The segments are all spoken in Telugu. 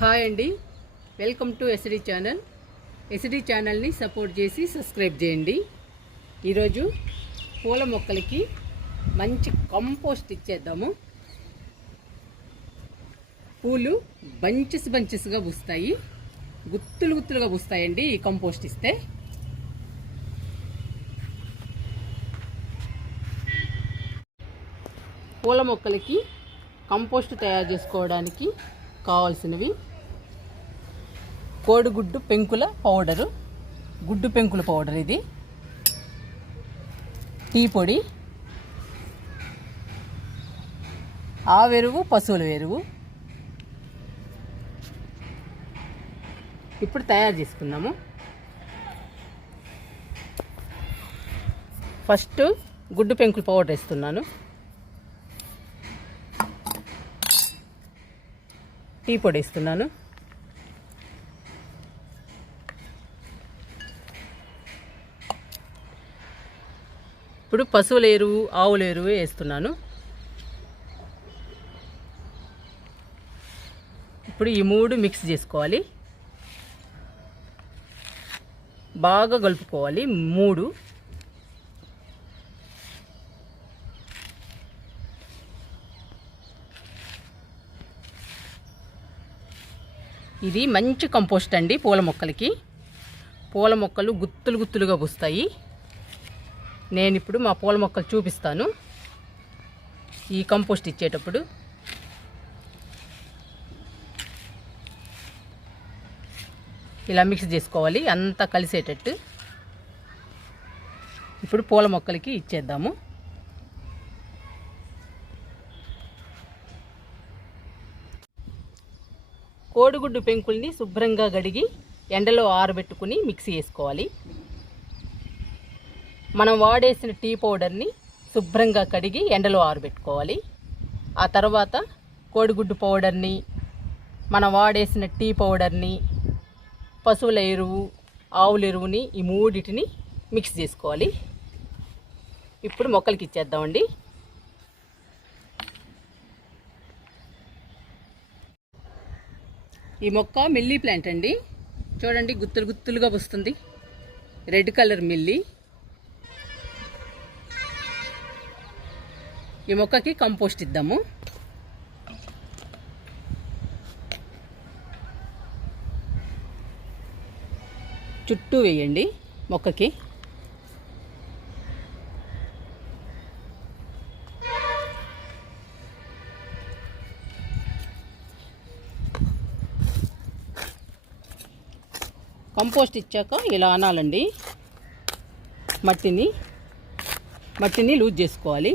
హాయ్ అండి, welcome to SD channel. SD ఛానల్ని సపోర్ట్ చేసి సబ్స్క్రైబ్ చేయండి. ఈరోజు పూల మొక్కలకి మంచి కంపోస్ట్ ఇచ్చేద్దాము. పూలు బంచెస్గా పూస్తాయి, గుత్తులుగా పూస్తాయండి ఈ కంపోస్ట్ ఇస్తే. పూల మొక్కలకి కంపోస్ట్ తయారు చేసుకోవడానికి కావాల్సినవి: కోడిగుడ్డు పెంకుల పౌడరు, గుడ్డు పెంకుల పౌడర్, ఇది టీ పొడి, ఆవెరువు, పశువుల ఎరువు. ఇప్పుడు తయారు చేసుకున్నాము. ఫస్ట్ గుడ్డు పెంకుల పౌడర్ వేస్తున్నాను. టీ పొడి వేస్తున్నాను. ఇప్పుడు పశువుల ఎరువు, ఆవుల ఎరువు వేస్తున్నాను. ఇప్పుడు ఈ మూడు మిక్స్ చేసుకోవాలి, బాగా కలుపుకోవాలి. మూడు ఇది మంచి కంపోస్ట్ అండి పూల మొక్కలకి. పూల మొక్కలు గుత్తులుగా పూస్తాయి. నేను ఇప్పుడు మా పూల మొక్కలు చూపిస్తాను ఈ కంపోస్ట్ ఇచ్చేటప్పుడు. ఇలా మిక్స్ చేసుకోవాలి అంతా కలిసేటట్టు. ఇప్పుడు పూల మొక్కలకి ఇచ్చేద్దాము. కోడిగుడ్డు పెంకుల్ని శుభ్రంగా కడిగి ఎండలో ఆరబెట్టుకుని మిక్సీ వేసుకోవాలి. మనం వాడేసిన టీ పౌడర్ని శుభ్రంగా కడిగి ఎండలో ఆరబెట్టుకోవాలి. ఆ తర్వాత కోడిగుడ్డు పౌడర్ని, మనం వాడేసిన టీ పౌడర్ని, పశువుల ఎరువు, ఆవుల ఎరువుని, ఈ మూడింటిని మిక్స్ చేసుకోవాలి. ఇప్పుడు మొక్కలకి ఇచ్చేద్దామండి. ఈ మొక్క మిల్లీ ప్లాంట్ అండి. చూడండి, గుత్తులుగా వస్తుంది. Red colour milli. ఈ మొక్కకి కంపోస్ట్ ఇద్దాము. చుట్టూ వేయండి మొక్కకి. కంపోస్ట్ ఇచ్చాక ఇలా అనాలండి. మట్టిని లూజ్ చేసుకోవాలి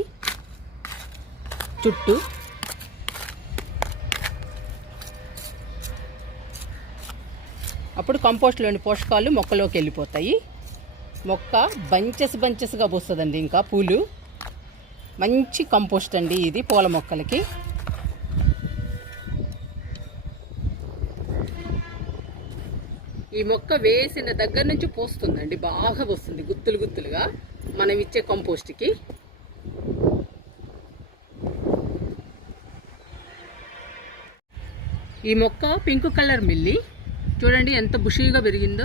చుట్టూ. అప్పుడు కంపోస్ట్లోని పోషకాలు మొక్కలోకి వెళ్ళిపోతాయి. మొక్క బంచెస్గా పోస్తుందండి. ఇంకా పూలు మంచి కంపోస్ట్ అండి ఇది పూల మొక్కలకి. ఈ మొక్క వేసిన దగ్గర నుంచి పోస్తుందండి, బాగా వస్తుంది గుత్తులుగా మనం ఇచ్చే కంపోస్ట్కి. ఈ మొక్క పింక్ కలర్ మిల్లీ. చూడండి ఎంత బుషీగా పెరిగిందో.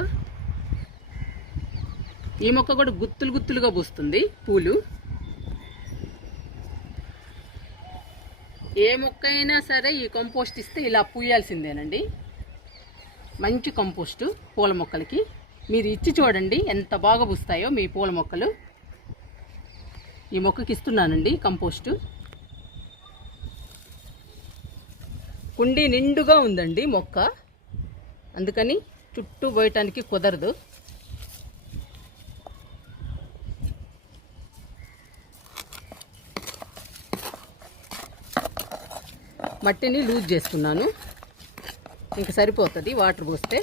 ఈ మొక్క కూడా గుత్తులుగా పూస్తుంది పూలు. ఏ మొక్క అయినా సరే ఈ కంపోస్ట్ ఇస్తే ఇలా పూయాల్సిందేనండి. మంచి కంపోస్టు పూల మొక్కలకి. మీరు ఇచ్చి చూడండి ఎంత బాగా పూస్తాయో మీ పూల మొక్కలు. ఈ మొక్కకి ఇస్తున్నానండి కంపోస్టు. కుండీ నిండుగా ఉందండి మొక్క, అందుకని చుట్టూ పోయటానికి కుదరదు. మట్టిని లూజ్ చేసుకున్నాను. ఇంక సరిపోతుంది. వాటర్ పోస్తే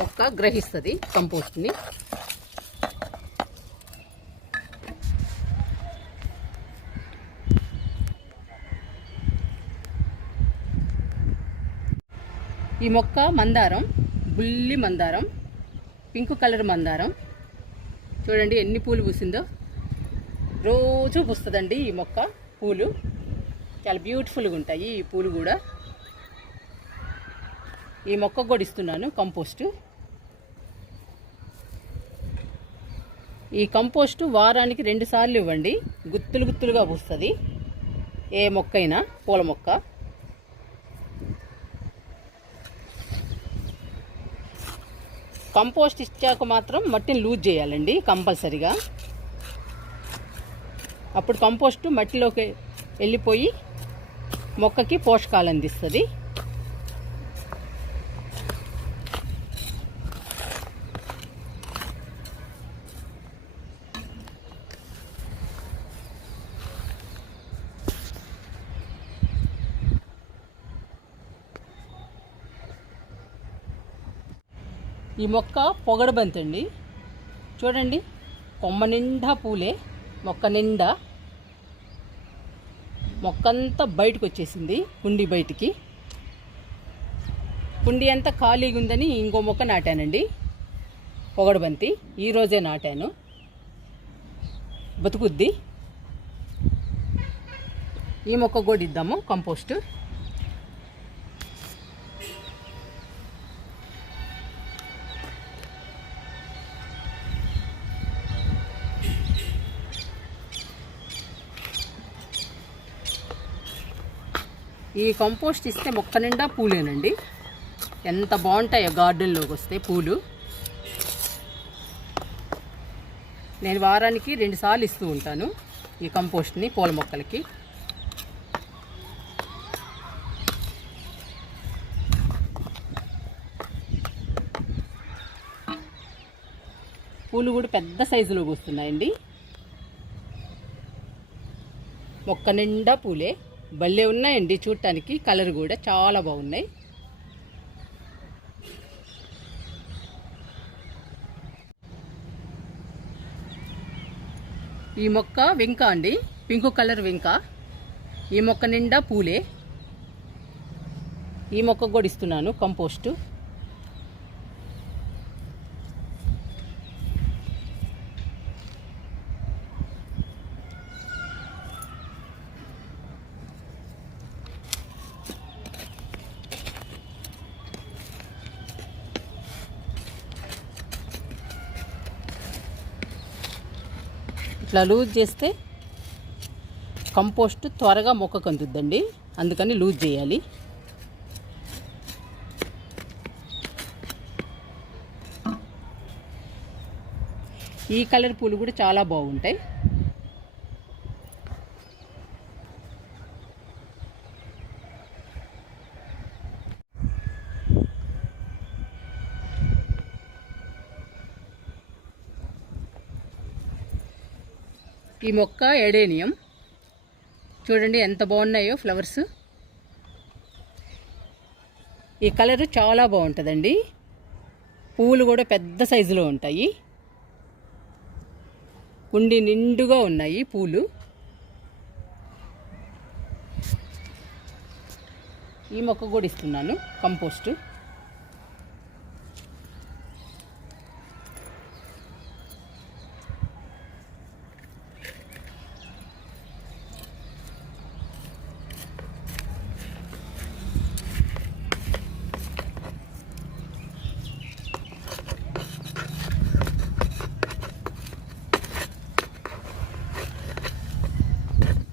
మొక్క గ్రహిస్తుంది కంపోస్ట్ని. ఈ మొక్క మందారం, బుల్లి మందారం, పింక్ కలర్ మందారం. చూడండి ఎన్ని పూలు పూసిందో. రోజు పూస్తుందండి ఈ మొక్క పూలు. చాలా బ్యూటిఫుల్గా ఉంటాయి ఈ పూలు కూడా. ఈ మొక్కకు కూడా ఇస్తున్నాను కంపోస్టు. ఈ కంపోస్టు వారానికి 2 సార్లు ఇవ్వండి. గుత్తులు గుత్తులుగా పూస్తుంది ఏ మొక్క అయినా, పూల మొక్క. కంపోస్ట్ ఇచ్చాక మాత్రం మట్టిని లూజ్ చేయాలండి కంపల్సరిగా. అప్పుడు కంపోస్టు మట్టిలోకి వెళ్ళిపోయి మొక్కకి పోషకాలు అందిస్తుంది. ఈ మొక్క పొగడబంతి అండి. చూడండి, కొమ్మ నిండా పూలే, మొక్క నిండా. మొక్కంతా బయటకు వచ్చేసింది, కుండీ బయటికి. కుండీ అంతా ఖాళీగా ఉందని ఇంకో మొక్క నాటానండి, పొగడబంతి. ఈరోజే నాటాను, బతుకుద్ది. ఈ మొక్క కూడా ఇద్దాము కంపోస్టు. ఈ కంపోస్ట్ ఇస్తే మొక్క నిండా పూలేనండి. ఎంత బాగుంటాయో గార్డెన్లోకి వస్తే పూలు. నేను వారానికి 2 సార్లు ఇస్తూ ఉంటాను ఈ కంపోస్ట్ని పూల మొక్కలకి. పూలు కూడా పెద్ద సైజులోకి వస్తున్నాయండి. మొక్క నిండా పూలే, భలే ఉన్నాయండి చూడటానికి. కలర్ కూడా చాలా బాగున్నాయి. ఈ మొక్క వెంక అండి, పింక్ కలర్ వెంక. ఈ మొక్క నిండా పూలే. ఈ మొక్క కూడా ఇస్తున్నాను కంపోస్టు. ఇట్లా లూజ్ చేస్తే కంపోస్ట్ త్వరగా మొక్కకు అందుద్దండి, అందుకని లూజ్ చేయాలి. ఈ కలర్ పూలు కూడా చాలా బాగుంటాయి. ఈ మొక్క ఎడేనియం. చూడండి ఎంత బాగున్నాయో ఫ్లవర్స్. ఈ కలరు చాలా బాగుంటుందండి. పువ్వులు కూడా పెద్ద సైజులో ఉంటాయి. కుండి నిండుగా ఉన్నాయి పూలు. ఈ మొక్క కూడా ఇస్తున్నాను కంపోస్టు.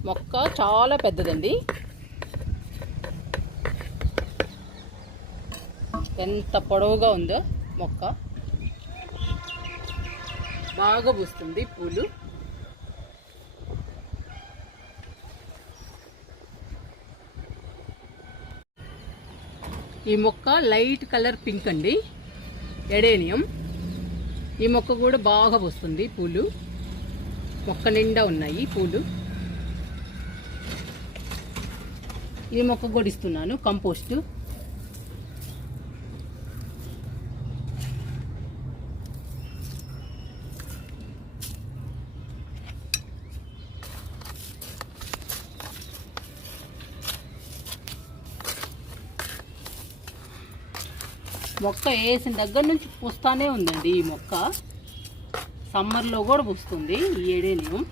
మొక్క చాలా పెద్దదండి. ఎంత పొడవుగా ఉందో మొక్క. బాగా పూస్తుంది పూలు. ఈ మొక్క లైట్ కలర్ పింక్ అండి, ఎడేనియం. ఈ మొక్క కూడా బాగా పూస్తుంది పూలు. మొక్క నిండా ఉన్నాయి పూలు. ఈ మొక్క కూడా ఇస్తున్నాను కంపోస్టు. మొక్క వేసిన దగ్గర నుంచి పూస్తానే ఉందండి ఈ మొక్క. సమ్మర్లో కూడా పూస్తుంది ఈ ఎడేనియం.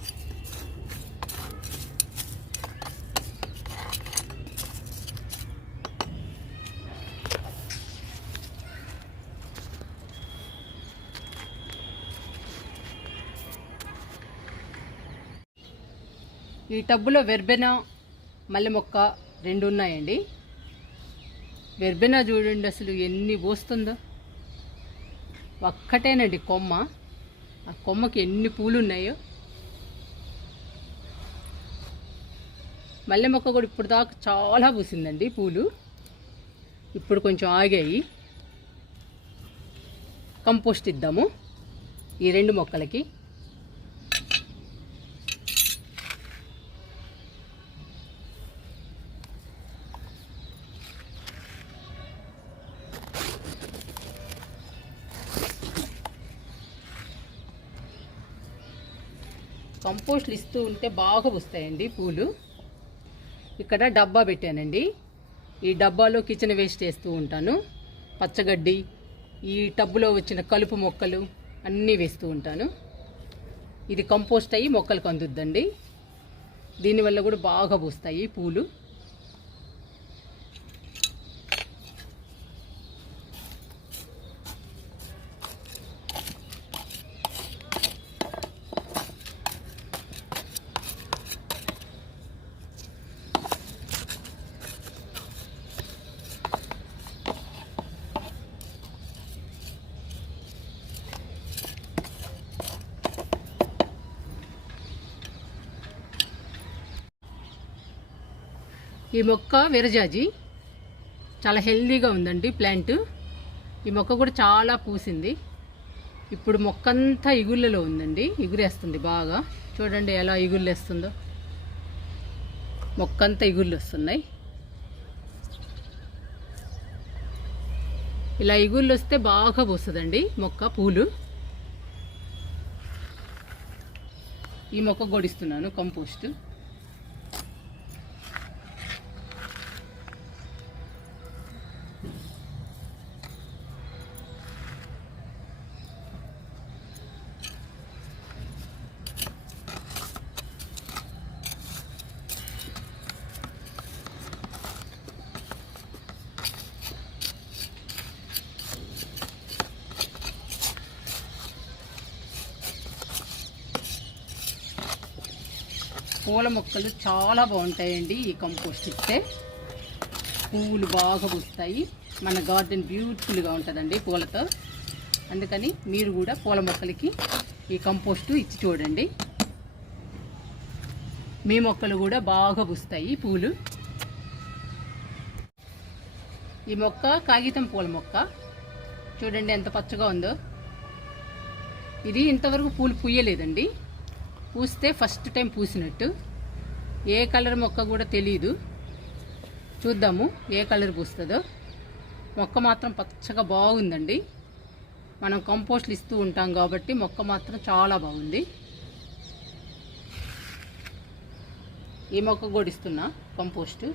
ఈ టబ్బులో వెర్బెనా మల్లె మొక్క 2 ఉన్నాయండి. వెర్బెనా చూడండి అసలు ఎన్ని పోస్తుందో. ఒక్కటేనండి కొమ్మ, ఆ కొమ్మకి ఎన్ని పూలు ఉన్నాయో. మల్లె మొక్క కూడా ఇప్పుడు దాకా చాలా పూసిందండి పూలు. ఇప్పుడు కొంచెం ఆగాయి. కంపోస్ట్ ఇద్దాము ఈ 2 మొక్కలకి. కంపోస్ట్లు ఇస్తూ ఉంటే బాగా వస్తాయండి పూలు. ఇక్కడ డబ్బా పెట్టానండి. ఈ డబ్బాలో కిచెన్ వేస్ట్ వేస్తూ ఉంటాను. పచ్చగడ్డి, ఈ టబ్బులో వచ్చిన కలుపు మొక్కలు అన్నీ వేస్తూ ఉంటాను. ఇది కంపోస్ట్ అయ్యి మొక్కలకు అందుద్దండి. దీనివల్ల కూడా బాగా పూస్తాయి పూలు. ఈ మొక్క విరజాజి చాలా హెల్దీగా ఉందండి ప్లాంట్. ఈ మొక్క కూడా చాలా పూసింది. ఇప్పుడు మొక్కంతా ఇగుళ్ళలో ఉందండి, ఇగురేస్తుంది బాగా. చూడండి ఎలా ఇగుళ్ళు వేస్తుందో. మొక్కంతా ఇగుళ్ళు వస్తున్నాయి. ఇలా ఇగుళ్ళు వస్తే బాగా పూస్తుందండి మొక్క పూలు. ఈ మొక్క గొడిస్తున్నాను కంపోస్ట్. పూల మొక్కలు చాలా బాగుంటాయండి ఈ కంపోస్ట్ ఇస్తే. పువ్వులు బాగా పూస్తాయి. మన గార్డెన్ బ్యూటిఫుల్గా ఉంటుందండి పూలతో. అందుకని మీరు కూడా పూల మొక్కలకి ఈ కంపోస్టు ఇచ్చి చూడండి. మీ మొక్కలు కూడా బాగా పూస్తాయి పూలు. ఈ మొక్క కాగితం పూల మొక్క చూడండి ఎంత పచ్చగా ఉందో. ఇది ఇంతవరకు పూలు పూయలేదండి. పూస్తే ఫస్ట్ టైం పూసినట్టు. ఏ కలర్ మొక్క కూడా తెలియదు. చూద్దాము ఏ కలర్ పూస్తుందో. మొక్క మాత్రం పచ్చగా బాగుందండి. మనం కంపోస్ట్లు ఇస్తూ ఉంటాం కాబట్టి మొక్క మాత్రం చాలా బాగుంది. ఈ మొక్క కూడా ఇస్తున్నా కంపోస్టు.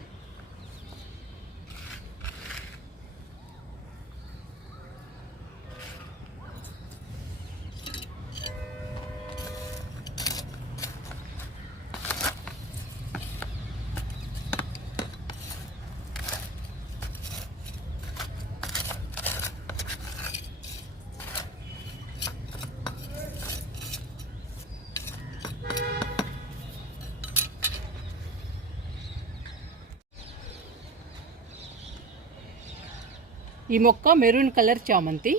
ఈ మొక్క మెరూన్ కలర్ చామంతి.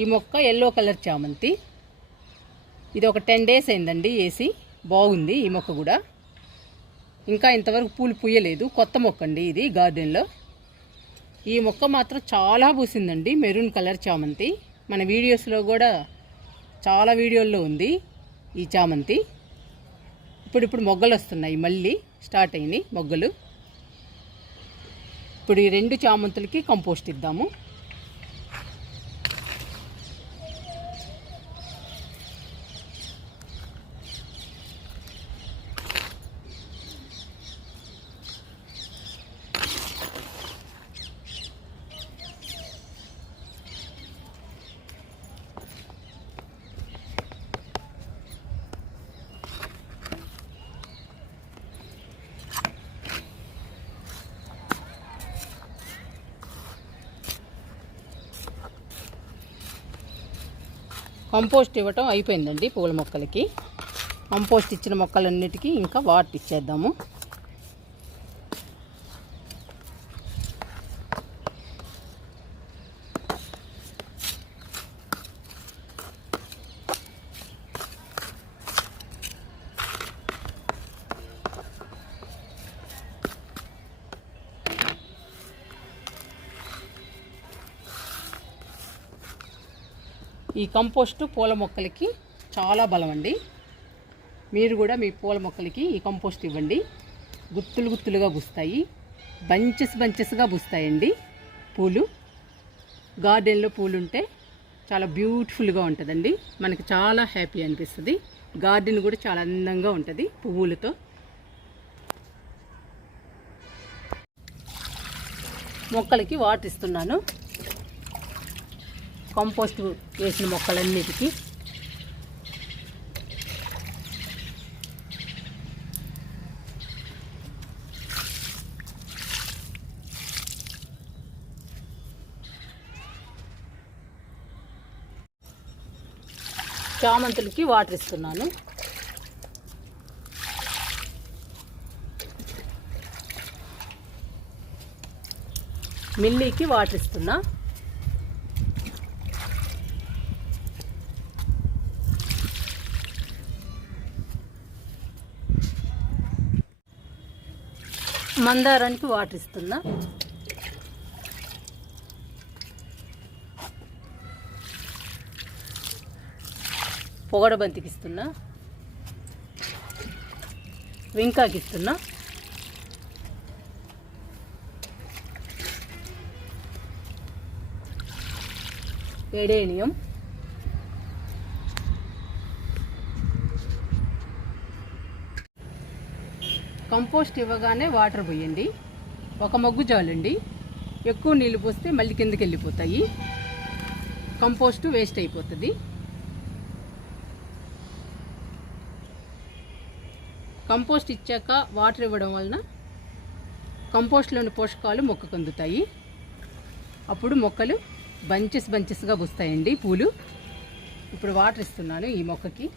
ఈ మొక్క ఎల్లో కలర్ చామంతి. ఇది ఒక 10 days అయిందండి వేసి. బాగుంది ఈ మొక్క కూడా. ఇంకా ఇంతవరకు పూలు పూయలేదు. కొత్త మొక్క అండి ఇది గార్డెన్లో. ఈ మొక్క మాత్రం చాలా పూసిందండి, మెరూన్ కలర్ చామంతి. మన వీడియోస్లో కూడా చాలా వీడియోల్లో ఉంది ఈ చామంతి. ఇప్పుడు మొగ్గలు వస్తున్నాయి, మళ్ళీ స్టార్ట్ అయినాయి మొగ్గలు. ఇప్పుడు ఈ 2 చామంతులకి కంపోస్ట్ ఇద్దాము. కంపోస్ట్ ఇవ్వటం అయిపోయిందండి పూల మొక్కలకి. కంపోస్ట్ ఇచ్చిన మొక్కలన్నిటికీ ఇంకా వాటర్ ఇచ్చేద్దాము. ఈ కంపోస్టు పూల మొక్కలకి చాలా బలం అండి. మీరు కూడా మీ పూల మొక్కలకి ఈ కంపోస్ట్ ఇవ్వండి. గుత్తులు గుత్తులుగా పూస్తాయి, బంచెస్గా పూస్తాయండి పూలు. గార్డెన్లో పూలు ఉంటే చాలా బ్యూటిఫుల్గా ఉంటుందండి. మనకి చాలా హ్యాపీ అనిపిస్తుంది. గార్డెన్ కూడా చాలా అందంగా ఉంటుంది పువ్వులతో. మొక్కలకి వాటర్ ఇస్తున్నాను. కంపోస్ట్ వేసిన మొక్కలన్నిటికీ చామంతులకి వాటర్ ఇస్తున్నాను. మిల్లీకి వాటర్ ఇస్తున్నా. మందారానికి వాటర్ ఇస్తున్నా. పొగడబంతికి ఇస్తున్నా. వింకాకి ఇస్తున్నా. ఎడేనియం, కంపోస్ట్ ఇవ్వగానే వాటర్ పోయండి. ఒక మగ్గు చాలండి. ఎక్కువ నీళ్ళు పోస్తే మళ్ళీ కిందకి వెళ్ళిపోతాయి, కంపోస్టు వేస్ట్ అయిపోతుంది. కంపోస్ట్ ఇచ్చాక వాటర్ ఇవ్వడం వలన కంపోస్ట్లోని పోషకాలు మొక్కకు అందుతాయి. అప్పుడు మొక్కలు బంచెస్గా పూస్తాయండి పూలు. ఇప్పుడు వాటర్ ఇస్తున్నాను ఈ మొక్కకి.